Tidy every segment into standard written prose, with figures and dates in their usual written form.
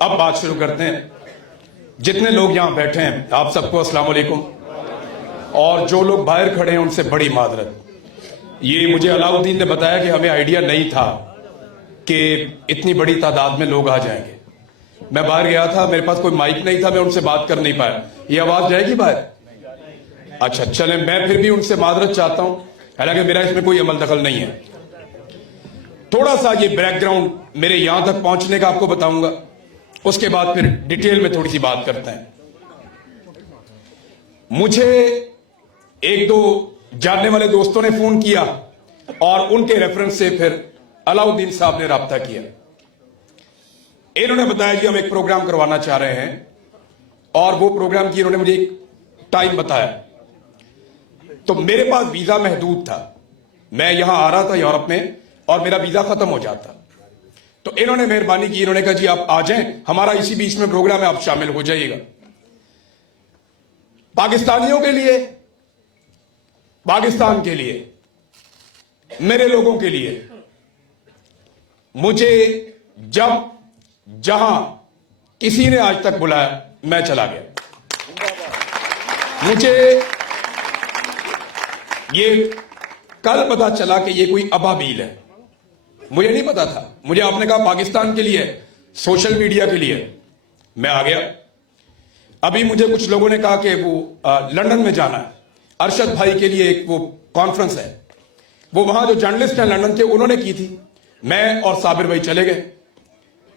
अब बात शुरू करते हैं। जितने लोग यहां बैठे हैं आप सबको अस्सलाम वालेकुम, और जो लोग बाहर खड़े हैं उनसे बड़ी मादरत। ये मुझे अलाउद्दीन ने बताया कि हमें आइडिया नहीं था कि इतनी बड़ी तादाद में लोग आ जाएंगे। मैं बाहर गया था, मेरे पास कोई माइक नहीं था, मैं उनसे बात कर नहीं पाया। ये आवाज जाएगी बाहर? अच्छा चले, मैं फिर भी उनसे मादरत चाहता हूं, हालांकि मेरा इसमें कोई अमल दखल नहीं है। थोड़ा सा ये बैकग्राउंड मेरे यहां तक पहुंचने का आपको बताऊंगा, उसके बाद फिर डिटेल में थोड़ी सी बात करते हैं। मुझे एक दो जानने वाले दोस्तों ने फोन किया और उनके रेफरेंस से फिर अलाउद्दीन साहब ने राब्ता किया। इन्होंने बताया कि हम एक प्रोग्राम करवाना चाह रहे हैं और वो प्रोग्राम की इन्होंने मुझे एक टाइम बताया। तो मेरे पास वीजा महदूद था, मैं यहां आ रहा था यूरोप में और मेरा वीजा खत्म हो जाता। तो इन्होंने मेहरबानी की, इन्होंने कहा जी आप आ जाएं, हमारा इसी बीच में प्रोग्राम है, आप शामिल हो जाइएगा। पाकिस्तानियों के लिए, पाकिस्तान के लिए, मेरे लोगों के लिए, मुझे जब जहां किसी ने आज तक बुलाया मैं चला गया। मुझे ये कल पता चला कि ये कोई अबाबील है, मुझे नहीं पता था। मुझे आपने कहा पाकिस्तान के लिए, सोशल मीडिया के लिए, मैं आ गया। अभी मुझे कुछ लोगों ने कहा कि वो लंदन में जाना है, अरशद भाई के लिए एक वो कॉन्फ्रेंस है, वो वहां जो जर्नलिस्ट हैं लंदन के उन्होंने की थी। मैं और साबिर भाई चले गए,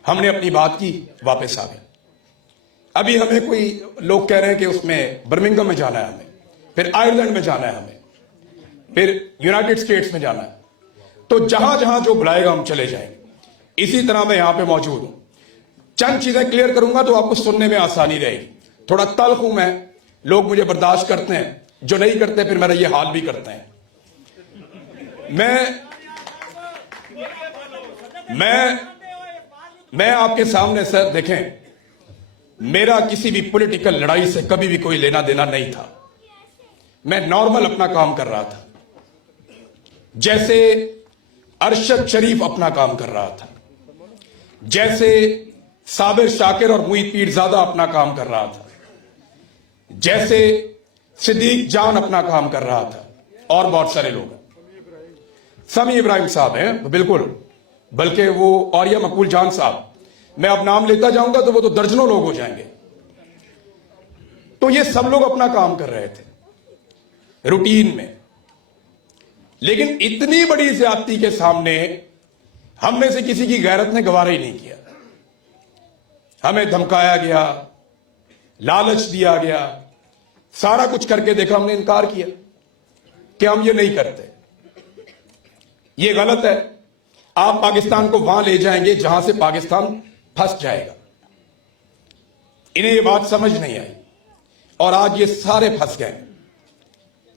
हमने अपनी बात की, वापस आ गए। अभी हमें कोई लोग कह रहे हैं कि उसमें बर्मिंघम में जाना है हमें, फिर आयरलैंड में जाना है हमें, फिर यूनाइटेड स्टेट्स में जाना है। तो जहां जहां जो बुलाएगा हम चले जाएंगे। इसी तरह मैं यहां पे मौजूद हूं। चंद चीजें क्लियर करूंगा तो आपको सुनने में आसानी रहेगी। थोड़ा तल्ख हूं मैं, लोग मुझे बर्दाश्त करते हैं, जो नहीं करते फिर मेरा ये हाल भी करते हैं। मैं आपके सामने सर देखें, मेरा किसी भी पॉलिटिकल लड़ाई से कभी भी कोई लेना देना नहीं था। मैं नॉर्मल अपना काम कर रहा था, जैसे अरशद शरीफ अपना काम कर रहा था, जैसे साबिर शाकिर और मुईद पीरजादा अपना काम कर रहा था, जैसे सिद्दीक जान अपना काम कर रहा था, और बहुत सारे लोग। समी इब्राहिम साहब हैं बिल्कुल, बल्कि वो और या मकबूल जान साहब, मैं अब नाम लेता जाऊंगा तो वो तो दर्जनों लोग हो जाएंगे। तो ये सब लोग अपना काम कर रहे थे रूटीन में, लेकिन इतनी बड़ी ज्यादती के सामने हम में से किसी की गैरत ने गवारा ही नहीं किया। हमें धमकाया गया, लालच दिया गया, सारा कुछ करके देखा, हमने इनकार किया कि हम ये नहीं करते, ये गलत है। आप पाकिस्तान को वहां ले जाएंगे जहां से पाकिस्तान फंस जाएगा। इन्हें ये बात समझ नहीं आई और आज ये सारे फंस गए,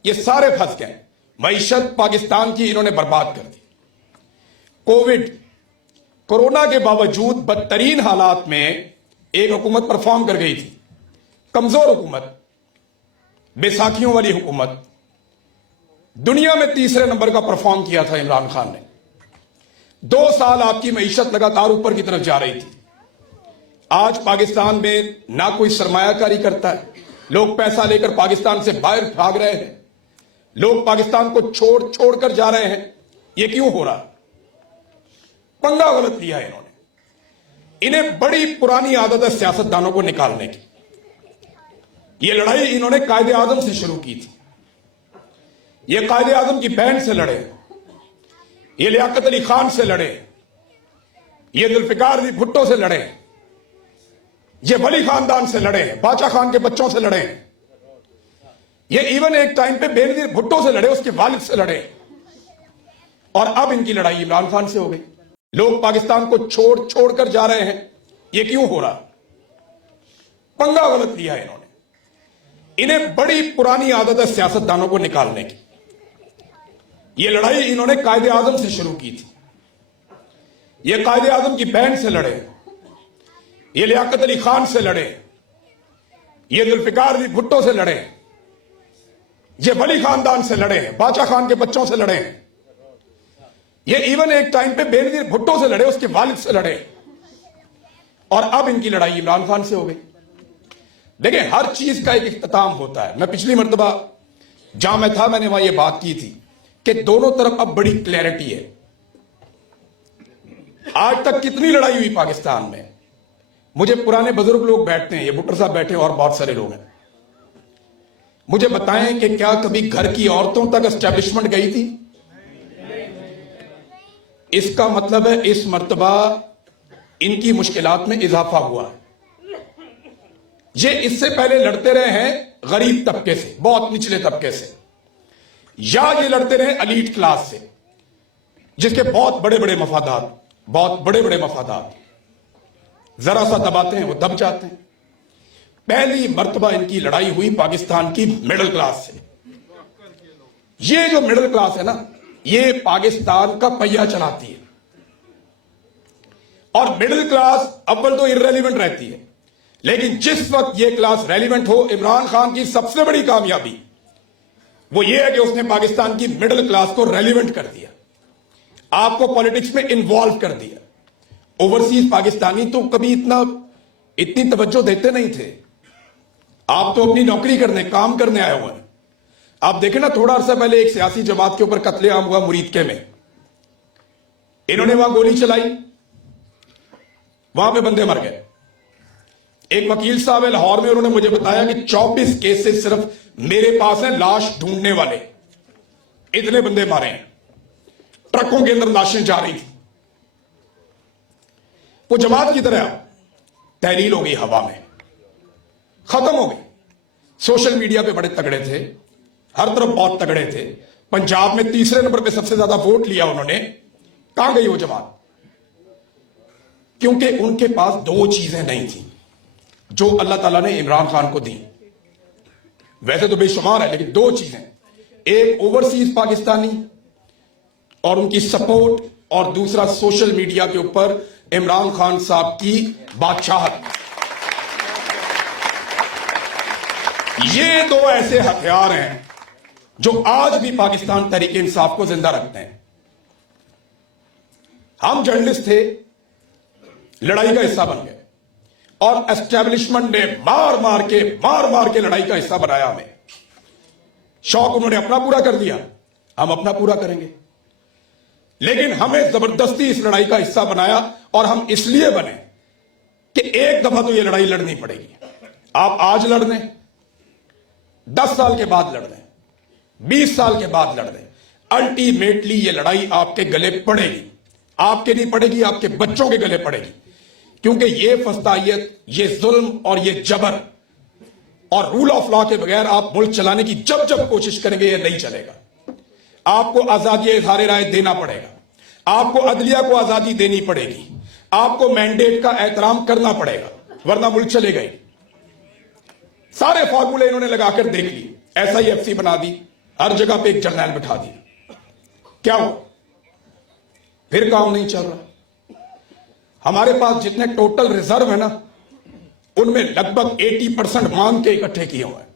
ये सारे फंस गए। मईशत पाकिस्तान की इन्होंने बर्बाद कर दी। कोविड कोरोना के बावजूद बदतरीन हालात में एक हुकूमत परफॉर्म कर गई थी, कमजोर हुकूमत, बैसाखियों वाली हुकूमत। दुनिया में तीसरे नंबर का परफॉर्म किया था इमरान खान ने। 2 साल आपकी मईशत लगातार ऊपर की तरफ जा रही थी। आज पाकिस्तान में ना कोई सरमायाकारी करता है, लोग पैसा लेकर पाकिस्तान से बाहर भाग रहे हैं, लोग पाकिस्तान को छोड़कर जा रहे हैं। ये क्यों हो रहा? पंगा गलत लिया है इन्होंने। इन्हें बड़ी पुरानी आदत है सियासतदानों को निकालने की। ये लड़ाई इन्होंने कायदे आजम से शुरू की थी। ये कायदे आजम की बहन से लड़े, ये लियाकत अली खान से लड़े, ये जुल्फिकार अली भुट्टो से लड़े, ये वली खानदान से लड़े, बादशाह खान के बच्चों से लड़े, ये इवन एक टाइम पे बेनजीर भुट्टो से लड़े, उसके वालिद से लड़े, और अब इनकी लड़ाई इमरान खान से हो गई। लोग पाकिस्तान को छोड़कर जा रहे हैं। ये क्यों हो रहा? पंगा गलत लिया है इन्होंने। इन्हें बड़ी पुरानी आदत है सियासतदानों को निकालने की। ये लड़ाई इन्होंने कायदे आजम से शुरू की थी। ये कायदे आजम की बहन से लड़े, ये लियाकत अली खान से लड़े, ये जुल्फिकार अली भुट्टो से लड़े, ये वली खानदान से लड़े, बादशाह खान के बच्चों से लड़े, ये इवन एक टाइम पे बेनजीर भुट्टो से लड़े, उसके वालिद से लड़े, और अब इनकी लड़ाई इमरान खान से हो गई। देखिए, हर चीज का एक इख्तिताम होता है। मैं पिछली मर्तबा जहां मैं था, मैंने वहां ये बात की थी कि दोनों तरफ अब बड़ी क्लैरिटी है। आज तक कितनी लड़ाई हुई पाकिस्तान में, मुझे पुराने बुजुर्ग लोग बैठते हैं, ये भुट्टर साहब बैठे हैं और बहुत सारे लोग हैं, मुझे बताएं कि क्या कभी घर की औरतों तक एस्टेब्लिशमेंट गई थी? इसका मतलब है इस मर्तबा इनकी मुश्किलात में इजाफा हुआ है। ये इससे पहले लड़ते रहे हैं गरीब तबके से, बहुत निचले तबके से, या ये लड़ते रहे एलीट क्लास से जिसके बहुत बड़े बड़े मफादात, बहुत बड़े बड़े मफादात, जरा सा दबाते हैं वो दब जाते हैं। पहली मर्तबा इनकी लड़ाई हुई पाकिस्तान की मिडिल क्लास से। ये जो मिडिल क्लास है ना, ये पाकिस्तान का पहिया चलाती है। और मिडिल क्लास अव्वल तो इर्रेलीवेंट रहती है, लेकिन जिस वक्त ये क्लास रेलिवेंट हो, इमरान खान की सबसे बड़ी कामयाबी वो ये है कि उसने पाकिस्तान की मिडिल क्लास को रेलिवेंट कर दिया, आपको पॉलिटिक्स में इन्वॉल्व कर दिया। ओवरसीज पाकिस्तानी तो कभी इतनी तवज्जो देते नहीं थे। आप तो अपनी नौकरी करने, काम करने आए हुए हैं। आप देखें ना, थोड़ा अर्सा पहले एक सियासी जमात के ऊपर कत्लेआम हुआ मुरीदके में, इन्होंने वहां गोली चलाई, वहां पे बंदे मर गए। एक वकील साहब है लाहौर में, उन्होंने मुझे बताया कि 24 केसेस सिर्फ मेरे पास हैं लाश ढूंढने वाले, इतने बंदे मारे हैं। ट्रकों के अंदर लाशें जा रही थी। वो जमात की तरह तहरील हो गई, हवा में खत्म हो गई। सोशल मीडिया पे बड़े तगड़े थे, हर तरफ बहुत तगड़े थे। पंजाब में तीसरे नंबर पे सबसे ज्यादा वोट लिया उन्होंने। कहां गई वो जमात? क्योंकि उनके पास दो चीजें नहीं थी जो अल्लाह ताला ने इमरान खान को दी। वैसे तो बेशुमार है, लेकिन दो चीजें, एक ओवरसीज पाकिस्तानी और उनकी सपोर्ट, और दूसरा सोशल मीडिया के ऊपर इमरान खान साहब की बादशाहत। ये दो ऐसे हथियार हैं जो आज भी पाकिस्तान तहरीक इंसाफ को जिंदा रखते हैं। हम जर्नलिस्ट थे, लड़ाई का हिस्सा बन गए, और एस्टेब्लिशमेंट ने मार मार के लड़ाई का हिस्सा बनाया हमें। शौक उन्होंने अपना पूरा कर दिया, हम अपना पूरा करेंगे, लेकिन हमें जबरदस्ती इस लड़ाई का हिस्सा बनाया। और हम इसलिए बने कि एक दफा तो ये लड़ाई लड़नी पड़ेगी। आप आज लड़ दें, 10 साल के बाद लड़ दें, 20 साल के बाद लड़ दें, अल्टीमेटली ये लड़ाई आपके गले पड़ेगी। आपके नहीं पड़ेगी, आपके बच्चों के गले पड़ेगी। क्योंकि ये फस्तायत, ये जुल्म और ये जबर और रूल ऑफ लॉ के बगैर आप मुल्क चलाने की जब जब कोशिश करेंगे, ये नहीं चलेगा। आपको आजादी इज़हार राय देना पड़ेगा, आपको अदलिया को आजादी देनी पड़ेगी, आपको मैंडेट का एहतराम करना पड़ेगा, वरना मुल्क चलेगा ही। सारे फॉर्मूले इन्होंने लगाकर देख लिए, SIFC बना दी, हर जगह पे एक जर्नल बिठा दी। क्या हुआ? फिर काम नहीं चल रहा। हमारे पास जितने टोटल रिजर्व है ना, उनमें लगभग 80% मांग के इकट्ठे किए हुए हैं।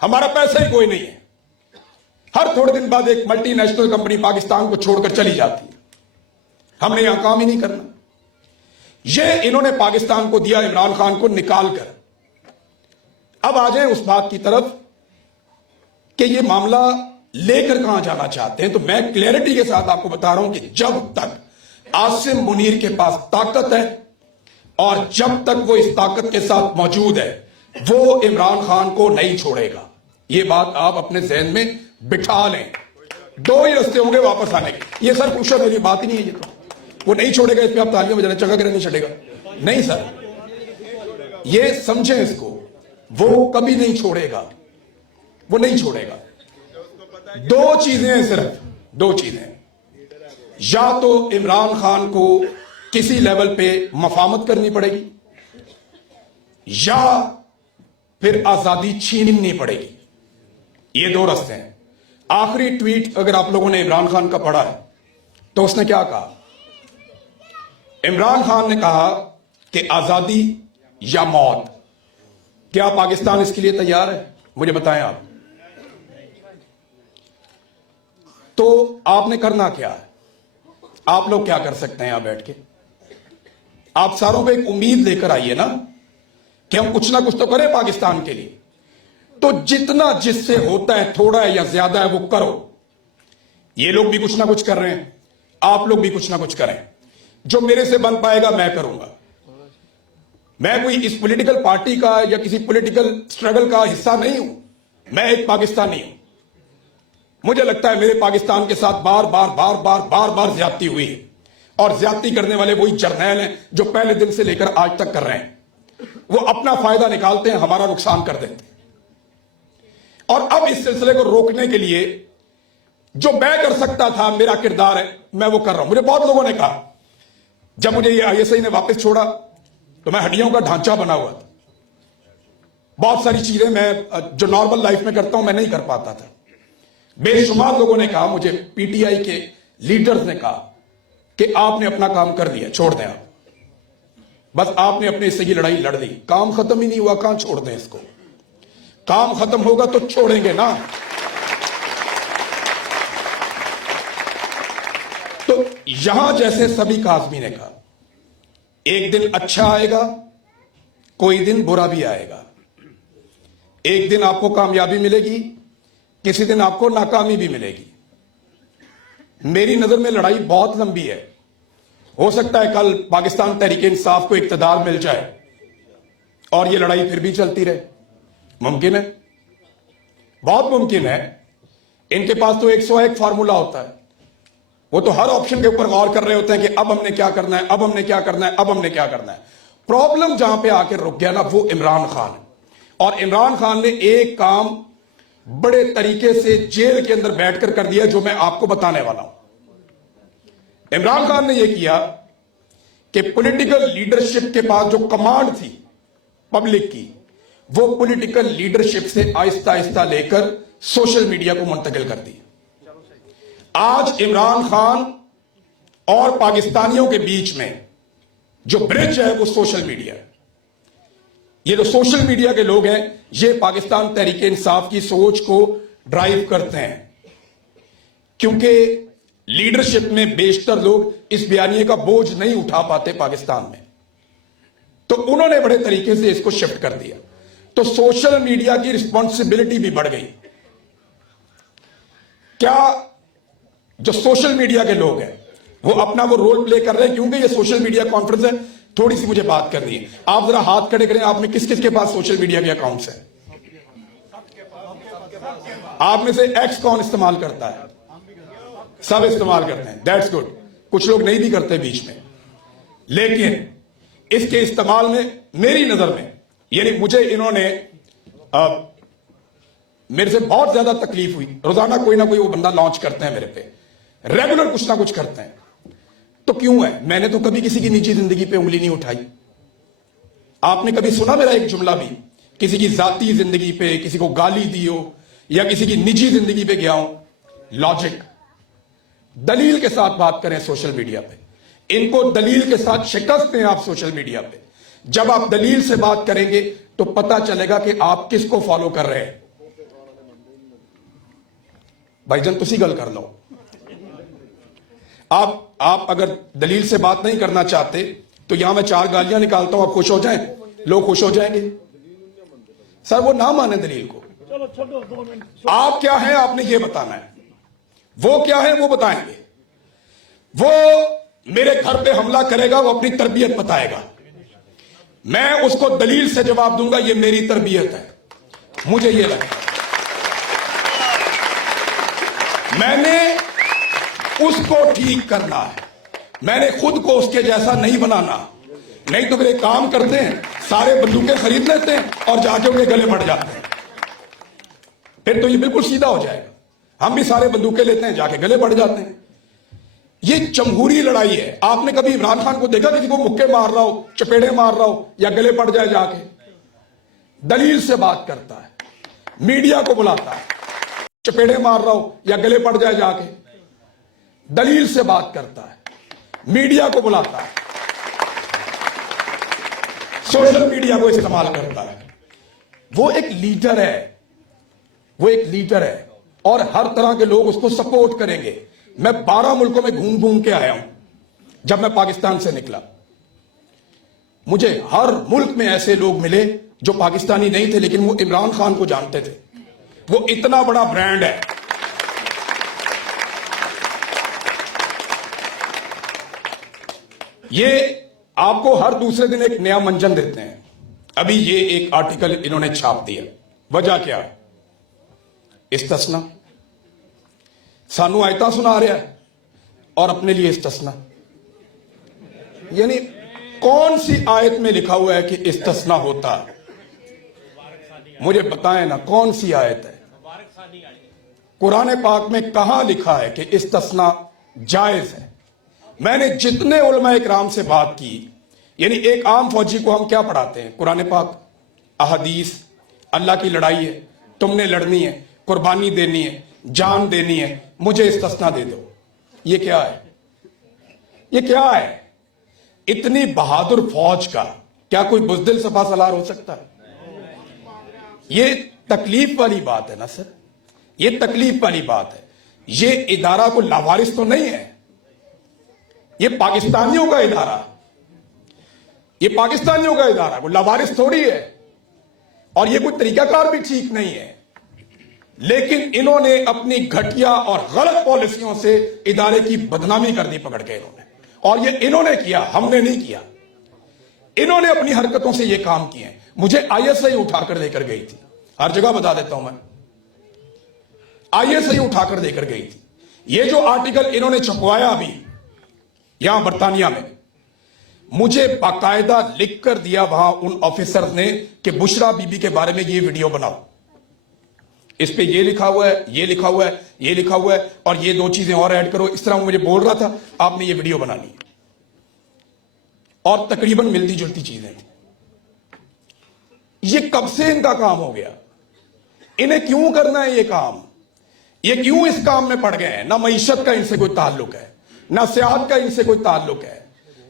हमारा पैसा ही कोई नहीं है। हर थोड़े दिन बाद एक मल्टीनेशनल कंपनी पाकिस्तान को छोड़कर चली जाती है। हमने यहां काम ही नहीं करना। यह इन्होंने पाकिस्तान को दिया, इमरान खान को निकाल कर। अब आ जाए उस बात की तरफ कि यह मामला लेकर कहां जाना चाहते हैं। तो मैं क्लैरिटी के साथ आपको बता रहा हूं कि जब तक आसिम मुनीर के पास ताकत है और जब तक वो इस ताकत के साथ मौजूद है, वो इमरान खान को नहीं छोड़ेगा। ये बात आप अपने जहन में बिठा लें। दो ही रास्ते होंगे वापस आने के। ये सर पूछो, मेरी बात ही नहीं है। ये तो वो नहीं छोड़ेगा, इस पे आप तालियां बजाने चंगा नहीं छोड़ेगा। नहीं सर, ये समझें इसको, वो कभी नहीं छोड़ेगा, वो नहीं छोड़ेगा। दो चीजें हैं, सिर्फ दो चीजें। या तो इमरान खान को किसी लेवल पे मफामत करनी पड़ेगी, या फिर आजादी छीननी पड़ेगी। ये दो रास्ते हैं। आखिरी ट्वीट अगर आप लोगों ने इमरान खान का पढ़ा है तो उसने क्या कहा? इमरान खान ने कहा कि आजादी या मौत। क्या पाकिस्तान इसके लिए तैयार है? मुझे बताएं आप। तो आपने करना क्या है? आप लोग क्या कर सकते हैं यहां बैठ के? आप सारों को एक उम्मीद लेकर आइए ना कि हम कुछ ना कुछ तो करें पाकिस्तान के लिए। तो जितना जिससे होता है, थोड़ा है या ज्यादा है, वो करो। ये लोग भी कुछ ना कुछ कर रहे हैं, आप लोग भी कुछ ना कुछ करें। जो मेरे से बन पाएगा मैं करूंगा। मैं कोई इस पॉलिटिकल पार्टी का या किसी पॉलिटिकल स्ट्रगल का हिस्सा नहीं हूं। मैं एक पाकिस्तानी हूं। मुझे लगता है मेरे पाकिस्तान के साथ बार बार ज्यादती हुई है, और ज्यादती करने वाले वही जर्नैल हैं जो पहले दिन से लेकर आज तक कर रहे हैं। वो अपना फायदा निकालते हैं, हमारा नुकसान कर देते हैं। और अब इस सिलसिले को रोकने के लिए जो मैं कर सकता था, मेरा किरदार है, मैं वो कर रहा हूं। मुझे बहुत लोगों ने कहा, जब मुझे ये आईएसआई ने वापस छोड़ा तो मैं हड्डियों का ढांचा बना हुआ था। बहुत सारी चीजें मैं जो नॉर्मल लाइफ में करता हूं मैं नहीं कर पाता था। बेशुमार लोगों ने कहा, मुझे पीटीआई के लीडर्स ने कहा कि आपने अपना काम कर दिया, छोड़ दें आप, बस आपने अपने हिस्से की लड़ाई लड़ ली, काम खत्म ही नहीं हुआ, कहां छोड़ दें इसको। काम खत्म होगा तो छोड़ेंगे ना। तो यहां जैसे सभी काज़मी ने कहा, एक दिन अच्छा आएगा, कोई दिन बुरा भी आएगा। एक दिन आपको कामयाबी मिलेगी, किसी दिन आपको नाकामी भी मिलेगी। मेरी नजर में लड़ाई बहुत लंबी है। हो सकता है कल पाकिस्तान तहरीक इंसाफ को इक्तदार मिल जाए और ये लड़ाई फिर भी चलती रहे। मुमकिन है, बहुत मुमकिन है। इनके पास तो 101 फार्मूला होता है। वो तो हर ऑप्शन के ऊपर गौर कर रहे होते हैं कि अब हमने क्या करना है, अब हमने क्या करना है, अब हमने क्या करना है। प्रॉब्लम जहां पे आकर रुक गया ना, वो इमरान खान है। और इमरान खान ने एक काम बड़े तरीके से जेल के अंदर बैठकर कर दिया, जो मैं आपको बताने वाला हूं। इमरान खान ने यह किया कि पॉलिटिकल लीडरशिप के पास जो कमांड थी पब्लिक की, वो पॉलिटिकल लीडरशिप से आहिस्ता आहिस्ता लेकर सोशल मीडिया को मुंतकिल कर दी। आज इमरान खान और पाकिस्तानियों के बीच में जो ब्रिज है वो सोशल मीडिया है। ये जो सोशल मीडिया के लोग हैं, ये पाकिस्तान तहरीक इंसाफ की सोच को ड्राइव करते हैं, क्योंकि लीडरशिप में बेशतर लोग इस बयानिए का बोझ नहीं उठा पाते पाकिस्तान में। तो उन्होंने बड़े तरीके से इसको शिफ्ट कर दिया। तो सोशल मीडिया की रिस्पॉन्सिबिलिटी भी बढ़ गई। क्या जो सोशल मीडिया के लोग हैं वो अपना वो रोल प्ले कर रहे हैं? क्योंकि ये सोशल मीडिया कॉन्फ्रेंस है, थोड़ी सी मुझे बात करनी है। आप जरा हाथ खड़े करें, आप में किस किस के पास सोशल मीडिया के अकाउंट्स हैं? आप में से एक्स कौन इस्तेमाल करता है? सब इस्तेमाल करते हैं, दैट्स गुड। कुछ लोग नहीं भी करते बीच में, लेकिन इसके इस्तेमाल में मेरी नजर में, यानी मुझे इन्होंने मेरे से बहुत ज्यादा तकलीफ हुई। रोजाना कोई ना कोई वो बंदा लॉन्च करते हैं मेरे पे, रेगुलर कुछ ना कुछ करते हैं। तो क्यों है? मैंने तो कभी किसी की निजी जिंदगी पे उंगली नहीं उठाई। आपने कभी सुना मेरा एक जुमला भी किसी की जाती जिंदगी पे, किसी को गाली दी हो या किसी की निजी जिंदगी पे गया हूं? लॉजिक, दलील के साथ बात करें सोशल मीडिया पे। इनको दलील के साथ शिकस्त दें आप सोशल मीडिया पे। जब आप दलील से बात करेंगे तो पता चलेगा कि आप किसको फॉलो कर रहे हैं। भाईजान तुसी गल कर लो। आप अगर दलील से बात नहीं करना चाहते तो यहां मैं 4 गालियां निकालता हूं, आप खुश हो जाएं, लोग खुश हो जाएंगे। सर वो ना माने दलील को। आप क्या हैं आपने ये बताना है, वो क्या है वो बताएंगे। वो मेरे घर पे हमला करेगा, वो अपनी तरबियत बताएगा, मैं उसको दलील से जवाब दूंगा, ये मेरी तरबियत है। मुझे ये लगता है मैंने उसको ठीक करना है, मैंने खुद को उसके जैसा नहीं बनाना। नहीं तो मेरे काम करते हैं, सारे बंदूकें खरीद लेते हैं और जाके उनके गले बढ़ जाते हैं। फिर तो ये बिल्कुल सीधा हो जाएगा। हम भी सारे बंदूकें लेते हैं, जाके गले बढ़ जाते हैं। ये जमहूरी लड़ाई है। आपने कभी इमरान खान को देखा किसी को मुक्के मार रहा हो, चपेड़े मार रहा हो या गले पड़ जाए? जाके दलील से बात करता है, मीडिया को बुलाता है, चपेड़े मार रहा हो या गले पड़ जाए, जाके दलील से बात करता है, मीडिया को बुलाता है, सोशल मीडिया को इस्तेमाल करता है। वो एक लीडर है, वो एक लीडर है और हर तरह के लोग उसको सपोर्ट करेंगे। मैं 12 मुल्कों में घूम घूम के आया हूं जब मैं पाकिस्तान से निकला। मुझे हर मुल्क में ऐसे लोग मिले जो पाकिस्तानी नहीं थे लेकिन वो इमरान खान को जानते थे। वो इतना बड़ा ब्रांड है। ये आपको हर दूसरे दिन एक नया मंजन देते हैं। अभी ये एक आर्टिकल इन्होंने छाप दिया। वजह क्या है? इस्तिस्ना। सानू आयता सुना रहा है और अपने लिए इस्तिस्ना। यानी कौन सी आयत में लिखा हुआ है कि इस्तिस्ना होता है? मुझे बताएं ना, कौन सी आयत है? कुरान पाक में कहां लिखा है कि इस्तिस्ना जायज है? मैंने जितने उलमा इकराम से बात की, यानी एक आम फौजी को हम क्या पढ़ाते हैं? कुरान पाक, अहदीस, अल्लाह की लड़ाई है, तुमने लड़नी है, कुर्बानी देनी है, जान देनी है, मुझे इस्तिस्ना दे दो। ये क्या है? ये क्या है? इतनी बहादुर फौज का क्या कोई बुज़दिल सफा सलार हो सकता है? ये तकलीफ वाली बात है ना सर, ये तकलीफ वाली बात है। ये इदारा को लावारिस तो नहीं है, ये पाकिस्तानियों का इदारा, ये पाकिस्तानियों का इदारा, वो लावारिस थोड़ी है। और ये कोई तरीकाकार भी ठीक नहीं है। लेकिन इन्होंने अपनी घटिया और गलत पॉलिसियों से इदारे की बदनामी कर दी पकड़ के इन्होंने। और ये इन्होंने किया, हमने नहीं किया। इन्होंने अपनी हरकतों से ये काम किए। मुझे आईएसआई उठाकर लेकर गई थी, हर जगह बता देता हूं मैं, आईएसआई उठाकर लेकर गई थी। ये जो आर्टिकल इन्होंने छपवाया अभी यहां बर्तानिया में, मुझे बाकायदा लिख कर दिया वहां उन ऑफिसर्स ने कि बुशरा बीबी के बारे में ये वीडियो बनाओ, इस पे ये लिखा हुआ है, ये लिखा हुआ है, ये लिखा हुआ है, और ये दो चीजें और ऐड करो। इस तरह वो मुझे बोल रहा था, आपने ये वीडियो बनानी है। और तकरीबन मिलती जुलती चीजें थी। ये कब से इनका काम हो गया? इन्हें क्यों करना है ये काम? ये क्यों इस काम में पड़ गए हैं? ना मईशत का इनसे कोई ताल्लुक है, ना सियाहत का इनसे कोई ताल्लुक है,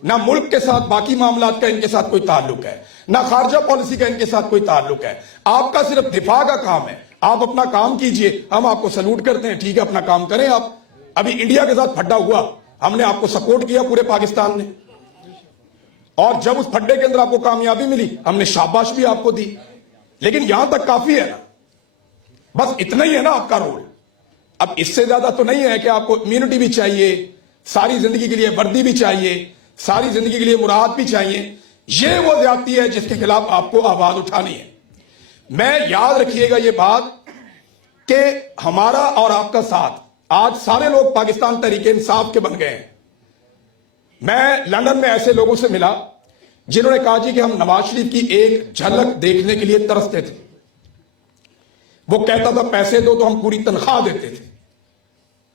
ना मुल्क के साथ बाकी मामलात का इनके साथ कोई ताल्लुक है, ना खारजा पॉलिसी का इनके साथ कोई ताल्लुक है। आपका सिर्फ दिफा का काम है। आप अपना काम कीजिए, हम आपको सल्यूट करते हैं, ठीक है, अपना काम करें आप। अभी इंडिया के साथ फड्डा हुआ, हमने आपको सपोर्ट किया पूरे पाकिस्तान ने, और जब उस फड्डे के अंदर आपको कामयाबी मिली, हमने शाबाश भी आपको दी। लेकिन यहां तक काफी है ना, बस इतना ही है ना आपका रोल। अब इससे ज्यादा तो नहीं है कि आपको इम्यूनिटी भी चाहिए, सारी जिंदगी के लिए वर्दी भी चाहिए, सारी जिंदगी के लिए मुराद भी चाहिए। यह वो ज्यादती है जिसके खिलाफ आपको आवाज उठानी है। मैं याद रखिएगा ये बात कि हमारा और आपका साथ, आज सारे लोग पाकिस्तान तहरीक इंसाफ के बन गए हैं। मैं लंदन में ऐसे लोगों से मिला जिन्होंने कहा जी कि हम नवाज शरीफ की एक झलक देखने के लिए तरसते थे। वो कहता था पैसे दो तो हम पूरी तनख्वाह देते थे,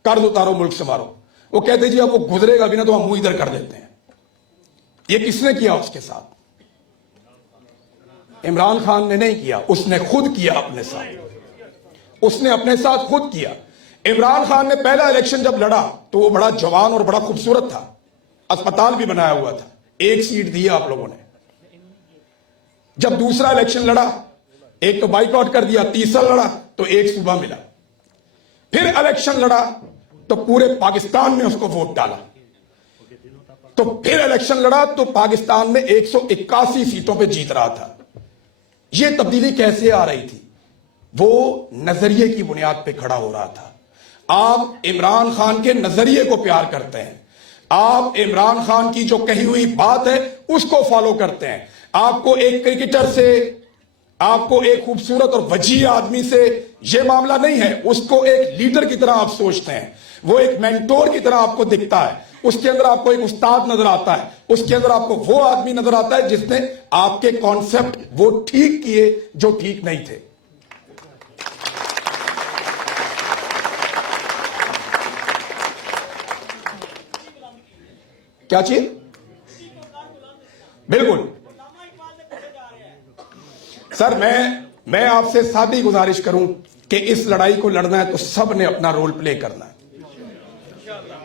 कर्ज उतारो, मुल्क संवारो। वो कहते जी अब वो गुजरेगा भी ना तो हम मुंह इधर कर देते हैं। ये किसने किया उसके साथ? इमरान खान ने नहीं किया, उसने खुद किया अपने साथ। उसने अपने साथ खुद किया। इमरान खान ने पहला इलेक्शन जब लड़ा तो वो बड़ा जवान और बड़ा खूबसूरत था, अस्पताल भी बनाया हुआ था, एक सीट दी आप लोगों ने। जब दूसरा इलेक्शन लड़ा, एक तो बाइकआउट कर दिया, तीसरा लड़ा तो एक सूबा मिला, फिर इलेक्शन लड़ा तो पूरे पाकिस्तान में उसको वोट डाला, तो फिर इलेक्शन लड़ा तो पाकिस्तान में 181 सीटों पे जीत रहा था। यह तब्दीली कैसे आ रही थी? वो नजरिए की बुनियाद पे खड़ा हो रहा था। आप इमरान खान के नजरिए को प्यार करते हैं, आप इमरान खान की जो कही हुई बात है उसको फॉलो करते हैं। आपको एक क्रिकेटर से, आपको एक खूबसूरत और वजीह आदमी से यह मामला नहीं है, उसको एक लीडर की तरह आप सोचते हैं, वो एक मेंटोर की तरह आपको दिखता है, उसके अंदर आपको एक उस्ताद नजर आता है, उसके अंदर आपको वो आदमी नजर आता है जिसने आपके कॉन्सेप्ट वो ठीक किए जो ठीक नहीं थे। क्या चीज? बिल्कुल सर, मैं आपसे सादी गुजारिश करूं कि इस लड़ाई को लड़ना है तो सब ने अपना रोल प्ले करना है,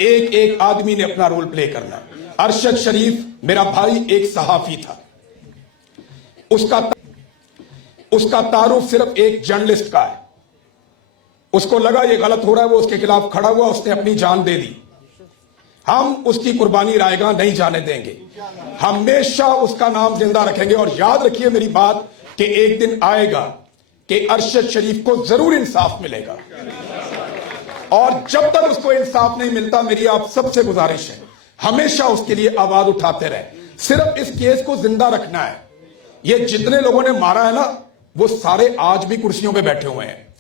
एक एक आदमी ने अपना रोल प्ले करना है। अरशद शरीफ मेरा भाई एक सहाफी था, उसका तारुफ सिर्फ एक जर्नलिस्ट का है। उसको लगा ये गलत हो रहा है, वो उसके खिलाफ खड़ा हुआ, उसने अपनी जान दे दी। हम उसकी कुर्बानी रायगां नहीं जाने देंगे, हमेशा उसका नाम जिंदा रखेंगे। और याद रखिए मेरी बात कि एक दिन आएगा कि अरशद शरीफ को जरूर इंसाफ मिलेगा, और जब तक उसको इंसाफ नहीं मिलता मेरी आप सबसे गुजारिश है हमेशा उसके लिए आवाज उठाते रहे। सिर्फ इस केस को जिंदा रखना है। ये जितने लोगों ने मारा है ना वो सारे आज भी कुर्सियों पे बैठे हुए हैं।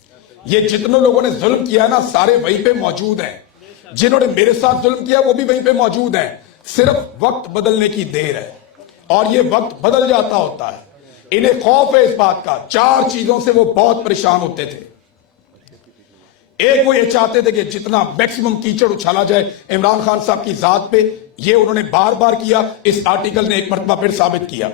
ये जितने लोगों ने जुल्म किया ना सारे वहीं पे मौजूद हैं। जिन्होंने मेरे साथ जुल्म किया वो भी वहीं पे मौजूद हैं। सिर्फ वक्त बदलने की देर है, और ये वक्त बदल जाता होता है। इन्हें खौफ है इस बात का। 4 चीजों से वो बहुत परेशान होते थे। एक, वो ये चाहते थे कि जितना मैक्सिमम कीचड़ उछाला जाए इमरान खान साहब की जात पे। ये उन्होंने बार बार किया, इस आर्टिकल ने एक मरतबा फिर साबित किया।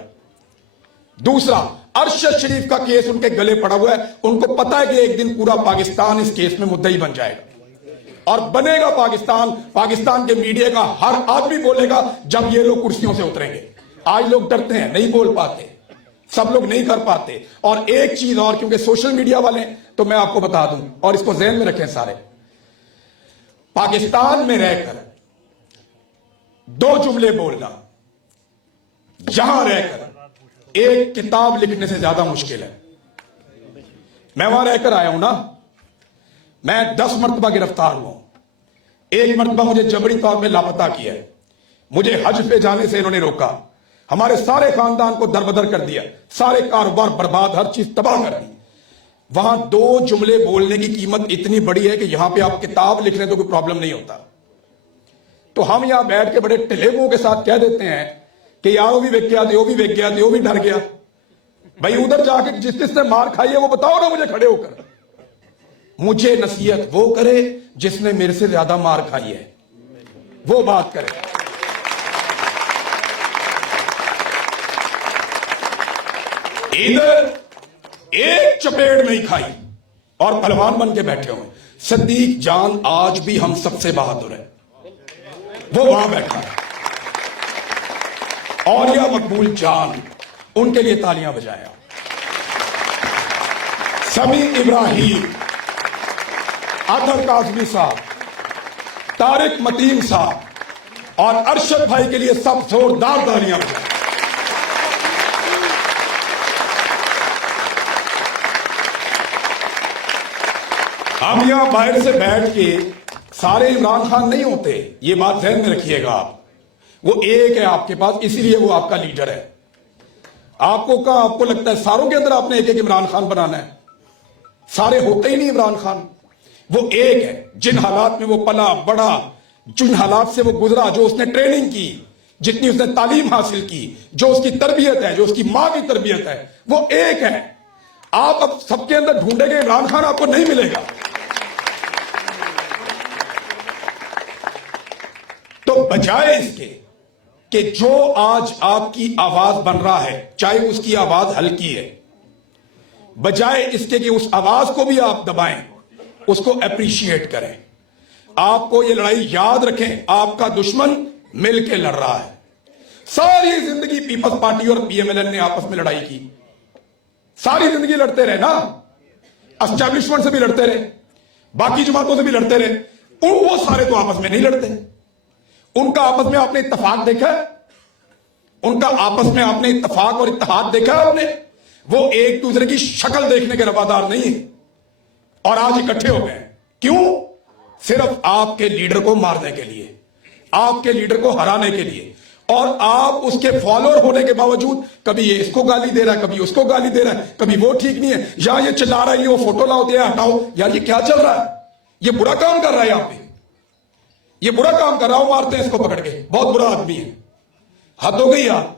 दूसरा, अरशद शरीफ का केस उनके गले पड़ा हुआ है। उनको पता है कि एक दिन पूरा पाकिस्तान इस केस में मुद्दई बन जाएगा, और बनेगा पाकिस्तान। पाकिस्तान के मीडिया का हर आदमी बोलेगा जब ये लोग कुर्सियों से उतरेंगे। आज लोग डरते हैं, नहीं बोल पाते, सब लोग नहीं कर पाते। और एक चीज और, क्योंकि सोशल मीडिया वाले तो मैं आपको बता दूं, और इसको ज़हन में रखें सारे, पाकिस्तान में रहकर 2 जुमले बोलना जहां रहकर एक किताब लिखने से ज्यादा मुश्किल है। मैं वहां रहकर आया हूं ना, मैं 10 मरतबा गिरफ्तार हुआ। एक मरतबा मुझे जबरी तौर पे लापता किया है। मुझे हज पे जाने से इन्होंने रोका। हमारे सारे खानदान को दरबदर कर दिया, सारे कारोबार बर्बाद, हर चीज तबाह कर दी। वहां 2 जुमले बोलने की कीमत इतनी बड़ी है कि यहां पे आप किताब लिख रहे तो कोई प्रॉब्लम नहीं होता। तो हम यहां बैठ के बड़े टिले मुंह के साथ कह देते हैं कि यार वो भी वेख गया, वो भी वेख गया, वो भी डर गया। भाई उधर जाके जिस जिसने मार खाई है वो बताओ ना मुझे खड़े होकर। मुझे नसीहत वो करे जिसने मेरे से ज्यादा मार खाई है, वो बात करे। इधर एक चपेट नहीं खाई और पहलवान बन के बैठे हुए। सदीक जान आज भी हम सबसे बहादुर है, वो वहां बैठा है। और या मकबूल जान, उनके लिए तालियां बजाया। समी इब्राहिम, अतर काजमी साहब, तारिक मतीन साहब और अरशद भाई के लिए सब जोरदार तालियां बजाएं। हम यहां बाहर से बैठ के सारे इमरान खान नहीं होते, ये बात ध्यान में रखिएगा आप। वो एक है आपके पास, इसीलिए वो आपका लीडर है। आपको कहा, आपको लगता है सारों के अंदर आपने एक एक इमरान खान बनाना है? सारे होते ही नहीं इमरान खान। वो एक है, जिन हालात में वो पला बड़ा, जिन हालात से वो गुजरा, जो उसने ट्रेनिंग की, जितनी उसने तालीम हासिल की, जो उसकी तरबियत है, जो उसकी मां की तरबियत है, वो एक है। आप अब सबके अंदर ढूंढेंगे इमरान खान, आपको नहीं मिलेगा। तो बजाय इसके कि जो आज आपकी आवाज बन रहा है, चाहे उसकी आवाज हल्की है, बजाय इसके कि उस आवाज को भी आप दबाएं, उसको अप्रिशिएट करें। आपको ये लड़ाई याद रखें, आपका दुश्मन मिलके लड़ रहा है। सारी जिंदगी पीपल्स पार्टी और पीएमएलएन ने आपस में लड़ाई की, सारी जिंदगी लड़ते रहे ना, एस्टैब्लिशमेंट से भी लड़ते रहे, बाकी जमातों से भी लड़ते रहे। वो सारे तो आपस में नहीं लड़ते। उनका आपस में आपने इत्तेफाक देखा है? उनका आपस में आपने इत्तेफाक और इत्तेहाद देखा है आपने? वो एक दूसरे की शक्ल देखने के रवादार नहीं है, और आज इकट्ठे हो गए। क्यों? सिर्फ आपके लीडर को मारने के लिए, आपके लीडर को हराने के लिए। और आप उसके फॉलोअर होने के बावजूद कभी ये इसको गाली दे रहा है, कभी उसको गाली दे रहा है, कभी वो ठीक नहीं है, या ये चिल्ला रहा है, ये वो फोटो लाओ दिया हटाओ। यार ये क्या चल रहा है? ये बुरा काम कर रहा है, यहां पे ये बुरा काम कर रहा हूं, मारते हैं इसको पकड़ के, बहुत बुरा आदमी है। हद हो गई यार।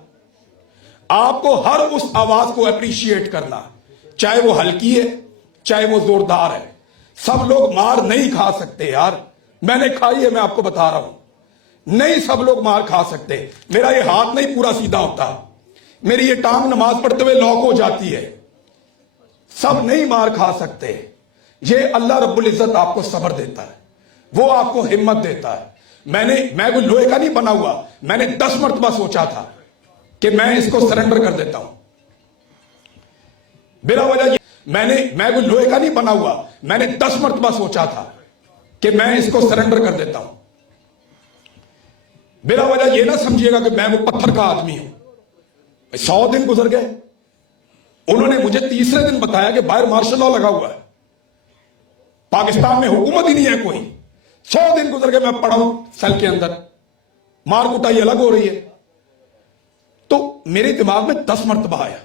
आपको हर उस आवाज को अप्रिशिएट करना, चाहे वो हल्की है, चाहे वो जोरदार है। सब लोग मार नहीं खा सकते यार, मैंने खाई है, मैं आपको बता रहा हूं। नहीं सब लोग मार खा सकते। मेरा ये हाथ नहीं पूरा सीधा होता, मेरी ये टांग नमाज पढ़ते हुए लॉक हो जाती है। सब नहीं मार खा सकते। ये अल्लाह रब्बुल इज्जत आपको सब्र देता है, वो आपको हिम्मत देता है। मैं कोई लोहे का नहीं बना हुआ। मैंने 10 मरतबा सोचा था कि मैं इसको सरेंडर कर देता हूं बिला वजह। मैं कोई लोहे का नहीं बना हुआ। मैंने 10 मरतबा सोचा था कि मैं इसको सरेंडर कर देता हूं। बिला वजह ये ना समझिएगा कि मैं वो पत्थर का आदमी हूं। 100 दिन गुजर गए, उन्होंने मुझे तीसरे दिन बताया कि बाहर मार्शल लॉ लगा हुआ है, पाकिस्तान में हुकूमत ही नहीं है कोई। 100 दिन गुजर गए, मैं पड़ा हूं सेल के अंदर, मार कुटाई अलग हो रही है। तो मेरे दिमाग में 10 मरतबा आया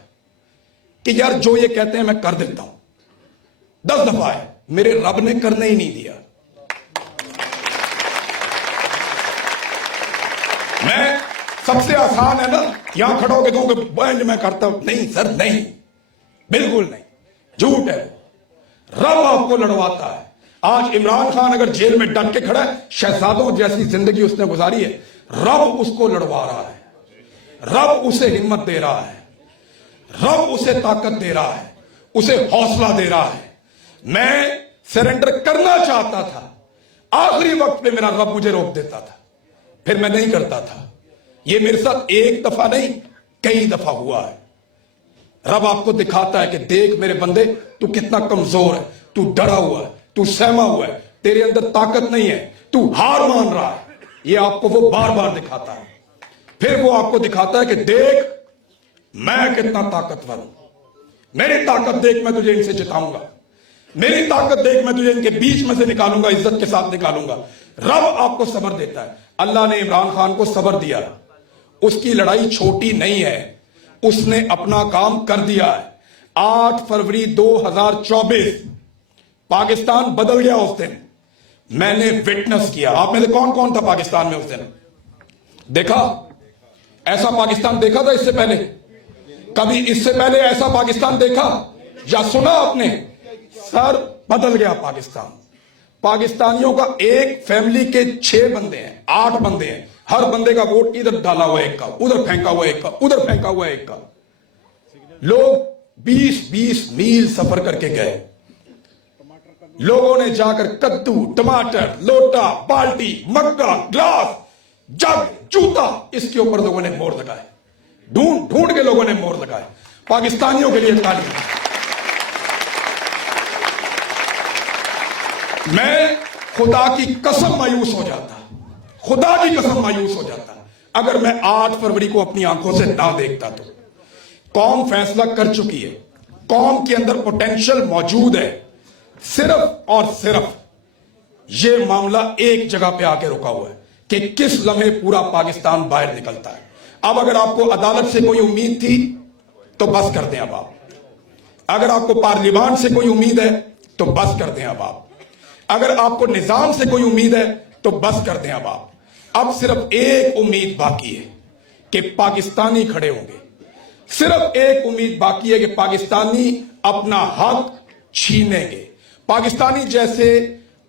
कि यार जो ये कहते हैं मैं कर देता हूं। 10 दफा है, मेरे रब ने करने ही नहीं दिया। मैं सबसे आसान है ना यहां खड़ा होकर कहूं कि बैंड मैं करता हूं, नहीं सर नहीं, बिल्कुल नहीं, झूठ है। रब आपको लड़वाता है। आज इमरान खान अगर जेल में डट के खड़ा है, शहजादों जैसी जिंदगी उसने गुजारी है, रब उसको लड़वा रहा है, रब उसे हिम्मत दे रहा है, रब उसे ताकत दे रहा है, उसे हौसला दे रहा है। मैं सरेंडर करना चाहता था, आखिरी वक्त पे मेरा रब मुझे रोक देता था, फिर मैं नहीं करता था। ये मेरे साथ एक दफा नहीं कई दफा हुआ है। रब आपको दिखाता है कि देख मेरे बंदे, तू कितना कमजोर है, तू डरा हुआ है, तू सहमा हुआ है, तेरे अंदर ताकत नहीं है, तू हार मान रहा है। ये आपको वो बार बार दिखाता है। फिर वो आपको दिखाता है कि देख मैं कितना ताकतवर हूं, मेरी ताकत देख, मैं तुझे इनसे जिताऊंगा, मेरी ताकत देख, मैं तुझे इनके बीच में से निकालूंगा, इज्जत के साथ निकालूंगा। रब आपको सब्र देता है। अल्लाह ने इमरान खान को सब्र दिया, उसकी लड़ाई छोटी नहीं है, उसने अपना काम कर दिया है। 8 फरवरी 2024 पाकिस्तान बदल गया। उस दिन मैंने विटनेस किया। आप में से कौन कौन था पाकिस्तान में उस दिन? देखा ऐसा पाकिस्तान देखा था इससे पहले? कभी इससे पहले ऐसा पाकिस्तान देखा या सुना आपने? सर बदल गया पाकिस्तान। पाकिस्तानियों का एक फैमिली के 6 बंदे हैं, 8 बंदे हैं, हर बंदे का वोट इधर डाला हुआ एक का, उधर फेंका हुआ एक का, उधर फेंका हुआ एक का। लोग 20-20 मील सफर करके गए। लोगों ने जाकर कद्दू, टमाटर, लोटा, बाल्टी, मग्गा, ग्लास, जग, जूता, इसके ऊपर लोगों ने मोहर लगाए। ढूंढ ढूंढ के लोगों ने मोहर लगाए। पाकिस्तानियों के लिए ताली। मैं खुदा की कसम मायूस हो जाता, खुदा की कसम मायूस हो जाता अगर मैं 8 फरवरी को अपनी आंखों से ना देखता। तो कौम फैसला कर चुकी है, कौम के अंदर पोटेंशियल मौजूद है। सिर्फ और सिर्फ यह मामला एक जगह पे आके रुका हुआ है कि किस लम्हे पूरा पाकिस्तान बाहर निकलता है। अब अगर आपको अदालत से कोई उम्मीद थी तो बस कर दें अब आप। अगर आपको पार्लियामान से कोई उम्मीद है तो बस कर दें अब आप। अगर आपको निजाम से कोई उम्मीद है तो बस कर दें अब आप। अब सिर्फ एक उम्मीद बाकी है कि पाकिस्तानी खड़े होंगे। सिर्फ एक उम्मीद बाकी है कि पाकिस्तानी अपना हक छीनेंगे। पाकिस्तानी जैसे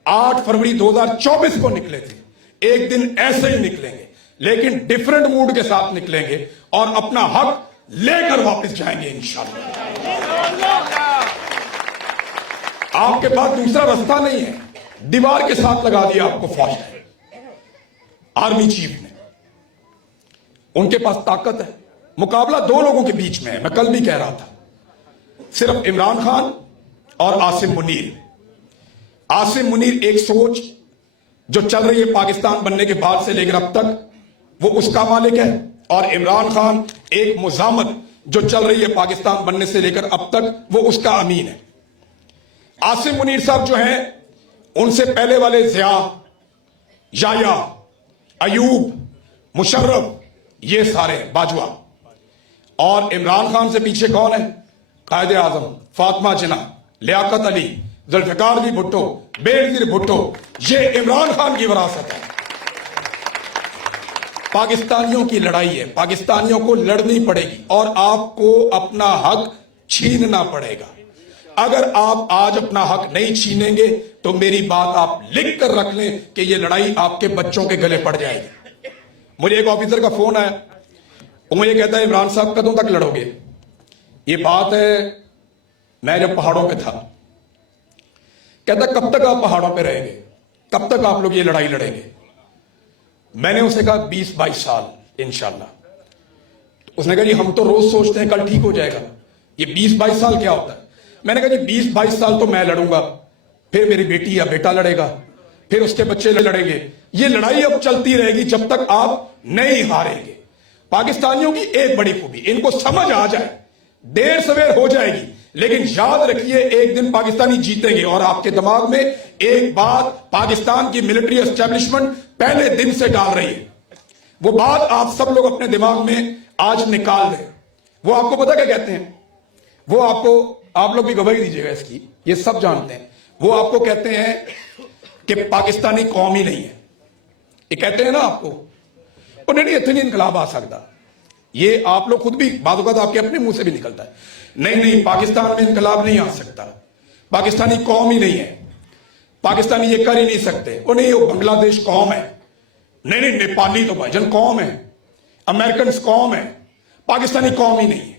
8 फरवरी 2024 को निकले थे, एक दिन ऐसे ही निकलेंगे, लेकिन डिफरेंट मूड के साथ निकलेंगे और अपना हक लेकर वापस जाएंगे इंशाअल्लाह। आपके पास दूसरा रास्ता नहीं है। दीवार के साथ लगा दिया आपको फौज ने, आर्मी चीफ ने। उनके पास ताकत है। मुकाबला 2 लोगों के बीच में है। मैं कल भी कह रहा था, सिर्फ इमरान खान और आसिम मुनीर। आसिम मुनीर एक सोच जो चल रही है पाकिस्तान बनने के बाद से लेकर अब तक, वो उसका मालिक है, और इमरान खान एक मुजामत जो चल रही है पाकिस्तान बनने से लेकर अब तक, वो उसका अमीन है। आसिम मुनीर साहब जो हैं, उनसे पहले वाले ज़िया, याया, अयूब, मुशर्रफ, ये सारे बाजवा। और इमरान खान से पीछे कौन है? कायदे आजम, फातिमा जिन्ना, लियाकत अली, जुल्फिकार अली भुट्टो, बेनजीर भुट्टो। ये इमरान खान की विरासत है। पाकिस्तानियों की लड़ाई है, पाकिस्तानियों को लड़नी पड़ेगी और आपको अपना हक छीनना पड़ेगा। अगर आप आज अपना हक नहीं छीनेंगे तो मेरी बात आप लिख कर रख लें कि यह लड़ाई आपके बच्चों के गले पड़ जाएगी। मुझे एक ऑफिसर का फोन आया, वो मुझे कहता है इमरान साहब कदों तक लड़ोगे? ये बात है मैं जब पहाड़ों पे था। कहता कब तक आप पहाड़ों पे रहेंगे, कब तक आप लोग ये लड़ाई लड़ेंगे? मैंने उसे कहा 20-22 साल इंशाल्लाह। उसने कहा जी हम तो रोज सोचते हैं कल ठीक हो जाएगा, ये 20-22 साल क्या होता है? मैंने कहा जी 20-22 साल तो मैं लड़ूंगा, फिर मेरी बेटी या बेटा लड़ेगा, फिर उसके बच्चे लड़ेंगे। ये लड़ाई अब चलती रहेगी जब तक आप नहीं हारेंगे। पाकिस्तानियों की एक बड़ी खूबी, इनको समझ आ जाए, देर सवेर हो जाएगी, लेकिन याद रखिए एक दिन पाकिस्तानी जीतेंगे। और आपके दिमाग में एक बात पाकिस्तान की मिलिट्री एस्टेब्लिशमेंट पहले दिन से डाल रही है, वो बात आप सब लोग अपने दिमाग में आज निकाल दें। वो आपको पता क्या कहते हैं? वो आपको, आप लोग भी गवाही दीजिएगा इसकी, ये सब जानते हैं। वो आपको कहते हैं कि पाकिस्तानी कौम ही नहीं है। ये कहते हैं ना आपको, नहीं इतनी इनकलाब आ सकता। ये आप लोग खुद भी बात होगा तो आपके अपने मुंह से भी निकलता है, नहीं पाकिस्तान में इनकलाब नहीं आ सकता, पाकिस्तानी कौम ही नहीं है, पाकिस्तानी ये कर ही नहीं सकते। नहीं वो बांग्लादेश कौम है, नहीं नेपाली तो भाईजान कौम है, अमेरिकन कौम है, पाकिस्तानी कौम ही नहीं है।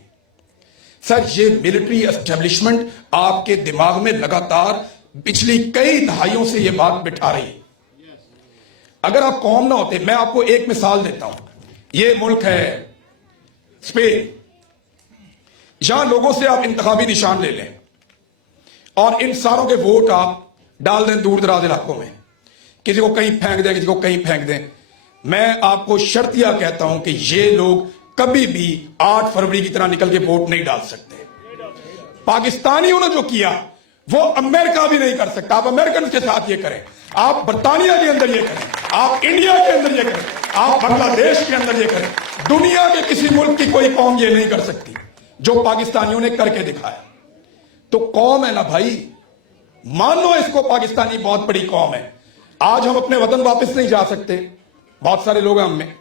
सर ये मिलिट्री एस्टेब्लिशमेंट आपके दिमाग में लगातार पिछली कई दहाइयों से ये बात बिठा रही है। अगर आप कौम ना होते, मैं आपको एक मिसाल देता हूं, ये मुल्क है स्पेन, यहां लोगों से आप इंतखाबी निशान ले लें और इन सारों के वोट आप डाल दें दूर दराज इलाकों में, किसी को कहीं फेंक दें, किसी को कहीं फेंक दें। मैं आपको शर्तिया कहता हूं कि ये लोग कभी भी 8 फरवरी की तरह निकल के वोट नहीं डाल सकते। पाकिस्तानियों ने जो किया वो अमेरिका भी नहीं कर सकता। आप अमेरिकन के साथ ये करें, आप बर्तानिया के अंदर ये करें, आप इंडिया के अंदर ये करें, आप बांग्लादेश के अंदर ये करें, दुनिया के किसी मुल्क की कोई कौम ये नहीं कर सकती जो पाकिस्तानियों ने करके दिखाया। तो कौम है ना भाई, मानो इसको पाकिस्तानी बहुत बड़ी कौम है। आज हम अपने वतन वापस नहीं जा सकते, बहुत सारे लोग हैं हम में,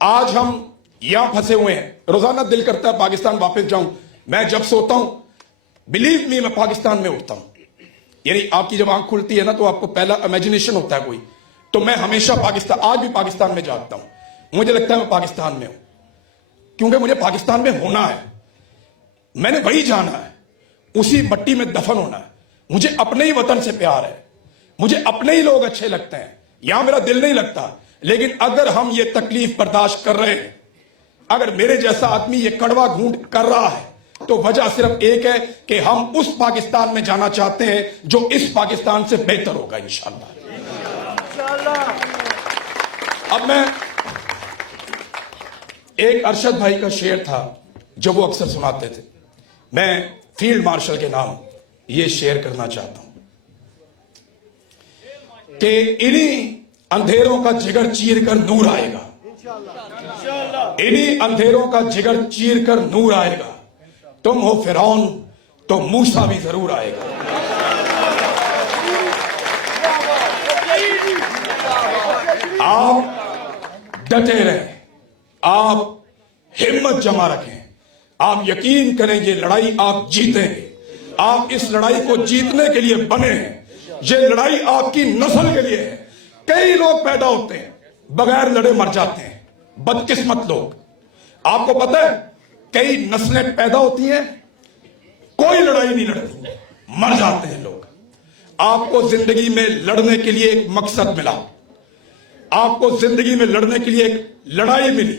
आज हम यहां फंसे हुए हैं। रोजाना दिल करता है पाकिस्तान वापस जाऊं। मैं जब सोता हूं, बिलीव मी, मैं पाकिस्तान में उठता हूं। यानी आपकी जब आंख खुलती है ना तो आपको पहला इमेजिनेशन होता है कोई, तो मैं हमेशा पाकिस्तान, आज भी पाकिस्तान में जागता हूं। मुझे लगता है मैं पाकिस्तान में हूं, क्योंकि मुझे पाकिस्तान में होना है, मैंने वही जाना है, उसी मट्टी में दफन होना है। मुझे अपने ही वतन से प्यार है, मुझे अपने ही लोग अच्छे लगते हैं, यहां मेरा दिल नहीं लगता। लेकिन अगर हम ये तकलीफ बर्दाश्त कर रहे हैं, अगर मेरे जैसा आदमी ये कड़वा घूंट कर रहा है, तो वजह सिर्फ एक है कि हम उस पाकिस्तान में जाना चाहते हैं जो इस पाकिस्तान से बेहतर होगा इंशाअल्लाह। अब मैं एक अरशद भाई का शेर था जो वो अक्सर सुनाते थे, मैं फील्ड मार्शल के नाम ये शेयर करना चाहता हूं कि इन्हीं अंधेरों का जिगर चीर कर नूर आएगा, इन्हीं अंधेरों का जिगर चीर कर नूर आएगा। तुम हो फिरौन तो मूसा भी जरूर आएगा। आप डटे रहें, आप हिम्मत जमा रखें, आप यकीन करें ये लड़ाई आप जीतेंगे। आप इस लड़ाई को जीतने के लिए बने हैं, ये लड़ाई आपकी नस्ल के लिए है। कई लोग पैदा होते हैं बगैर लड़े मर जाते हैं, बदकिस्मत लोग। आपको पता है कई नस्लें पैदा होती हैं, कोई लड़ाई नहीं लड़ती, मर जाते हैं लोग। आपको जिंदगी में लड़ने के लिए एक मकसद मिला, आपको जिंदगी में लड़ने के लिए एक लड़ाई मिली।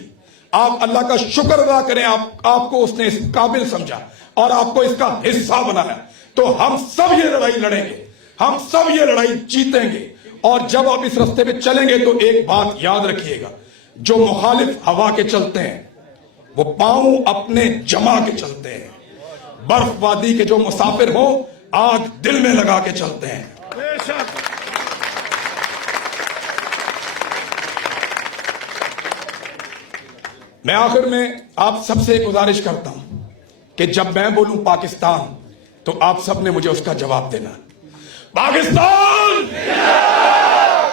आप अल्लाह का शुक्र अदा करें, आपको उसने इस काबिल समझा और आपको इसका हिस्सा बनाया। तो हम सब ये लड़ाई लड़ेंगे, हम सब ये लड़ाई जीतेंगे। और जब आप इस रास्ते पे चलेंगे तो एक बात याद रखिएगा, जो मुखालिफ हवा के चलते हैं वो पांव अपने जमा के चलते हैं, बर्फवादी के जो मुसाफिर हो आग दिल में लगा के चलते हैं। मैं आखिर में आप सबसे गुजारिश करता हूं कि जब मैं बोलूं पाकिस्तान तो आप सब ने मुझे उसका जवाब देना। पाकिस्तान,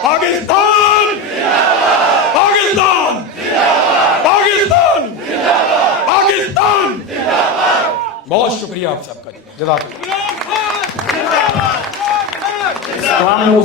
पाकिस्तान, पाकिस्तान, पाकिस्तान, पाकिस्तान। बहुत शुक्रिया आप सबका, जज़ाकल्लाह।